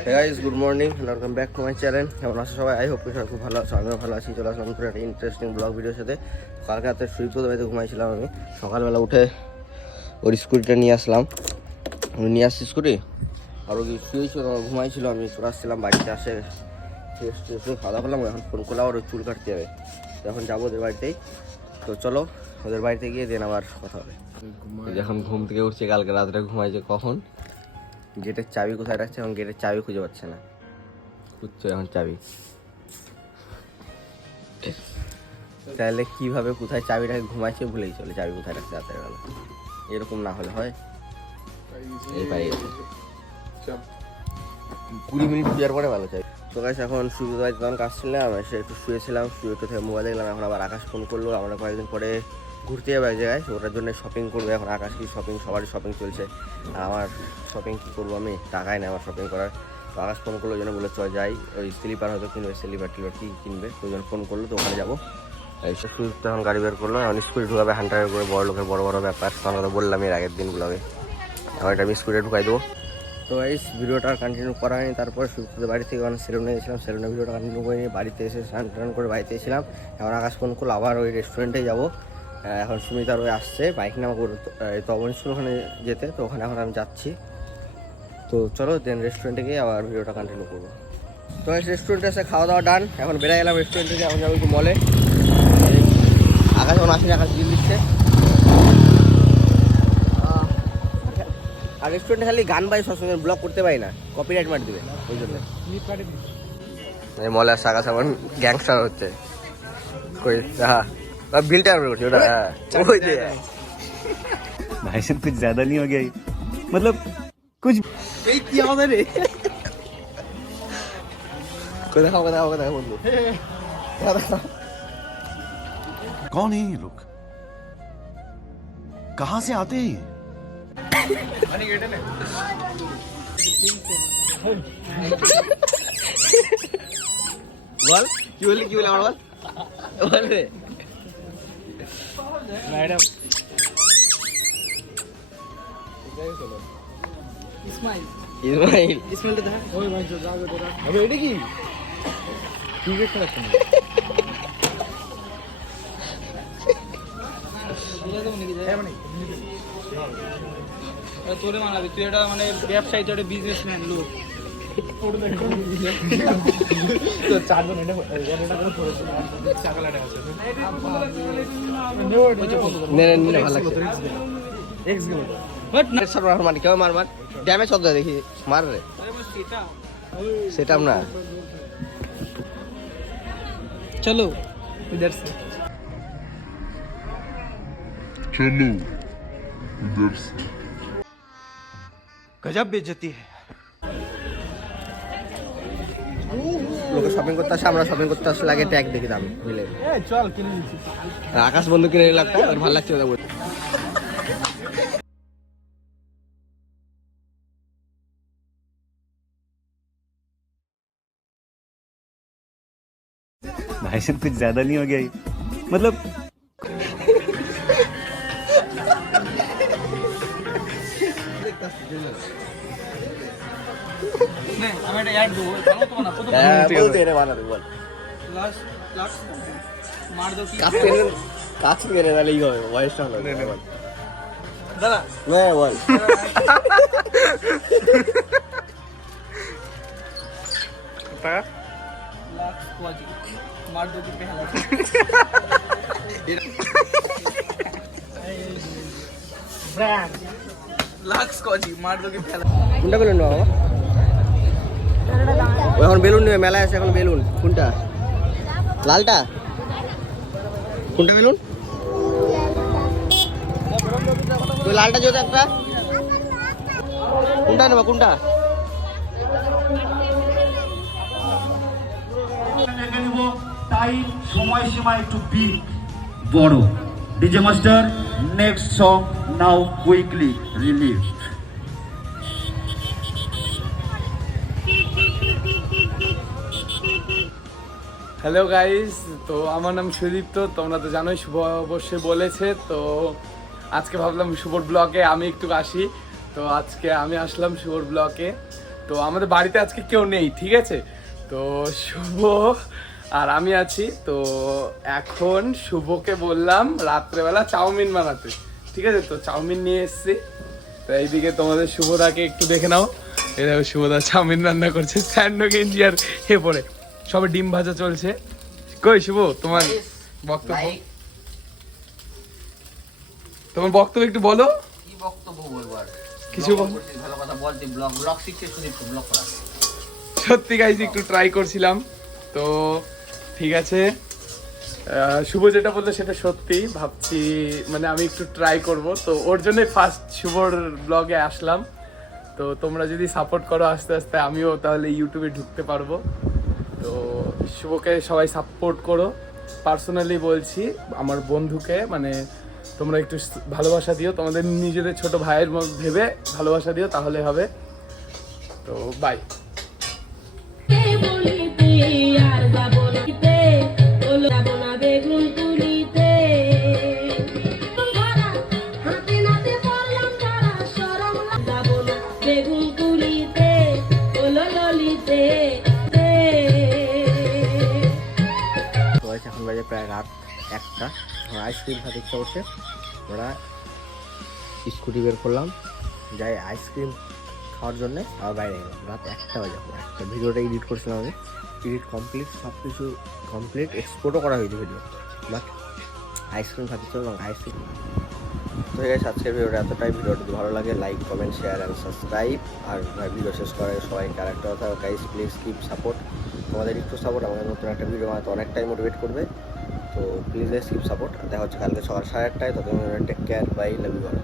Hey guys, good morning and welcome back to my channel. কেমন আছো সবাই? I hope সবাই খুব ভালো আছো। আমিও ভালো আছি। চলে আসলাম নতুন একটা ইন্টারেস্টিং ব্লগ ভিডিওর সাথে। কালকে রাতে সুইপ্রদ বাড়িতে ঘুমাইছিলাম আমি। সকালবেলা উঠে ওর স্কুটিটা নিয়ে আসলাম। আমি নিয়ে আসছি স্কুটি আর ও শুয়েছিল, ঘুমাইছিল। আমি চলে আসছিলাম বাড়িতে, আসে ফ্রেশ খাওয়া দাওয়া করলাম। এখন ফোন করলাম, ওর চুল কাটতে হবে। এখন যাবো ওদের বাড়িতেই। তো চলো ওদের বাড়িতে গিয়ে দেন আবার কথা হবে। যখন ঘুম থেকে উঠছে, কালকে রাত্রে ঘুমাইছে কখন, গেটের চাবি কোথায় রাখছে, এখন গেটের চাবি খুঁজে পাচ্ছে না। খুঁজছে এখন চাবি, তাহলে কিভাবে কোথায় চাবিটাকে ঘুমাইছে ভুলেই চলে চাবি কোথায় রাখছে রাতের বেলা। এরকম না হলে হয়। এই পাই গেছে 20 মিনিট খুঁজার পরে ভালো চাই। তো গাইস এখন শুরু তখন কাজ ছিলাম, এসে একটু শুয়েছিলাম, শুয়ে একটু থেকে মোবাইল দেখলাম। এখন আবার আকাশ ফোন করলো, আমরা কয়েকদিন পরে ঘুরতে যাবো এক জায়গায়, ওটার জন্য শপিং করবো। এখন আকাশ কি শপিং, সবারই শপিং চলছে, আমার শপিং কী করবো, আমি টাকাই নেই আমার শপিং করার। তো আকাশ ফোন করলো, ওই জন্য বলে চল যাই, ওই স্লিপার হয়তো কিনবে, স্লিপার টিলিপার কী কিনবে, তো ওই জন্য ফোন করলো, তো ওখানে যাবো। এইসব সুইফট এখন গাড়ি বের করলো, এখন স্কুটি ঢুকাবে 100 করে, বড় লোকের বড় বড় ব্যাপার, তখন কথা বললাম এর আগের দিনগুলোবে। এখন এটা আমি স্কুটি ঢুকাই দেবো। তো এই ভিডিওটা কন্টিনিউ করা হয়নি। তারপর সুইফটের বাড়ি থেকে অনেক সেলুনে গেছিলাম, সেলুনে ভিডিওটা কন্টিনিউ করিনি। বাড়িতে এসে স্নান টান করে বাড়িতে এসেছিলাম। এখন আকাশ ফোন করলো, আবার ওই রেস্টুরেন্টে যাবো। এখন সুমিতার ওই আসছে বাইক নামা করে তখন স্কুল ওখানে যেতে, তো ওখানে এখন আমি যাচ্ছি। তো চলো দেন রেস্টুরেন্টে গিয়ে আবার ভিডিওটা কন্টিনিউ করবো। তো রেস্টুরেন্টে এসে খাওয়া দাওয়া ডান, এখন বেড়ে গেলাম রেস্টুরেন্ট থেকে। এখন যাবো একটু মলে। আকাশ এখন আসেনি, আকাশ বিল দিচ্ছে। আর রেস্টুরেন্টে খালি গান বাই, সবসময় ব্লগ করতে পারি না, কপিরাইট মার দিবে, ওই জন্য। মলে আসছে আকাশ এখন গ্যাংস্টার হচ্ছে। কই হ্যাঁ बिल्टर करছি ওটা, হ্যাঁ ওই যে भाई साहब कुछ ज्यादा नहीं हो गया ये? मतलब कुछ এই কি আমাদের রে, কই দেখাও বন্ধু। कौन है ये लोग, कहाँ से आते हैं ये? বল কি বলি আমার বল রে ম্যাডাম। ইসমাইল ইসমাইলটা দেখা ওই ভাই তো যাবে তোরা। আরে এটা কি ক্রিকেট খেলা কেন দিলা তো নাকি যায় মানে তোরে মানাবি তুই, এটা মানে ব্যবসায়ী, তো এটা বিজনেসম্যান লোক। ফটো দেখো তো চারজন এটা করে পড়ে চাকা লাটা আছে নে ভালো লাগছে এক্স গেম বাট না সব মার কেউ মার ড্যামেজ হতো দেখি মার রে, সেটা না। চলো इधर से गजब बेइज्जती है। লোকে শপিং করতে আসে, আমরা শপিং করতে আসলে আগে ট্যাগ দেখি দাম মিলে। चल किने দিছি আকাশ বন্ধু কিনে নিলাম, আর ভালো লাগছে ওটা বলতে। भाई साहब कुछ ज्यादा नहीं हो गया ये? मतलब আমি এটা অ্যাড দেবো, জানো তো না কত বলতে রে বানাবে বল। লাস্ট মার দাও কি কাজ পেরে নালেই হবে, ভয়েসটা হলো দাদা না বল। টাকা লাখ কোয়াজি মার দাও কি পেহলা ব্র্যান্ড লাখ কোয়াজি মার দাও কি পেহলা। কোনটা বেলুন বাবা? এখন বেলুন নেবে, মেলায় আছে এখন বেলুন। কোনটা? লালটা? কোনটা বেলুন? তুই লালটা যদি একটা, কোনটা নেবা কোনটা? তাই সময়সীমা একটু বড়। ডিজে মাস্টার নেক্সট সং নাও কুইকলি রিলিজ। হ্যালো গাইস, তো আমার নাম সুদীপ্ত, তোমরা তো জানোই, শুভ অবশ্যই বলেছে। তো আজকে ভাবলাম শুভর ব্লগে আমি একটু আসি, তো আজকে আমি আসলাম শুভর ব্লগে। তো আমাদের বাড়িতে আজকে কেউ নেই, ঠিক আছে? তো শুভ আর আমি আছি। তো এখন শুভকে বললাম রাত্রেবেলা চাউমিন বানাতে, ঠিক আছে? তো চাউমিন নিয়ে এসেছি। তো এইদিকে তোমাদের শুভদাকে একটু দেখে নাও, এই দেখো শুভদা চাউমিন রান্না করছে স্যান্ডো গেঞ্জি আর হে পরে, সবে ডিম ভাজা চলছে। কই শুভ তোমার বক্তব্য, তোমার বক্তব্য একটু বলো। কি বক্তব্য বলবো আর? কিছু বল। ভালো কথা বলতে ব্লগ শিখছে, সুদীপ ব্লগ করা। সত্যি গাইজ একটু ট্রাই করছিলাম, তো ঠিক আছে। শুভ যেটা বললো সেটা সত্যি, ভাবছি মানে আমি একটু ট্রাই করব। তো ওর জন্যই ফার্স্ট শুভর ব্লগে আসলাম। তো তোমরা যদি সাপোর্ট করো আস্তে আস্তে আমিও তাহলে ইউটিউবে ঢুকতে পারবো। তো শুভকে সবাই সাপোর্ট করো, পার্সোনালি বলছি, আমার বন্ধুকে মানে তোমরা একটু ভালোবাসা দিও, তোমাদের নিজেদের ছোট ভাইয়ের মতো ভেবে ভালোবাসা দিও, তাহলে হবে। তো বাই। আর যাবো নিতে, ওলো যাবো না বেগুন তুলিতে। হাতে নাতে পড়লাম যারা সরম যাবো না বেগুন তুলিতে, ওলো ললিতে। তো এখন বাজে প্রায় রাত 1টা। আইসক্রিম খাতে ইচ্ছা করছে, ওরা স্কুটি বের করলাম, যাই আইসক্রিম খাওয়ার জন্যে। আবার বাইরে গেলাম, রাত 1টা বাজে। একটা ভিডিওটা এডিট করছিলাম আমি, এডিট কমপ্লিট, সব কিছু কমপ্লিট, এক্সপোর্টও করা হয়েছে ভিডিও, বাট আইসক্রিম খাতে চললাম আইসক্রিম। তো ঠিক আছে, আজকের ভিডিওটা এতটাই। ভিডিওটা যদি ভালো লাগে like comment share and subscribe. আর ভিডিও শেষ করার আগে সবাইকে আরেকটা কথা, গাইস প্লিজ কিপ সাপোর্ট। তোমাদের একটু সাপোর্ট আমাদের নতুন একটা ভিডিও বানাতে অনেকটাই মোটিভেট করবে। তো প্লিজ কিপ সাপোর্ট। দেখা হচ্ছে কালকে সকাল 8:30টায়। ততক্ষণ take care, bye, love you all.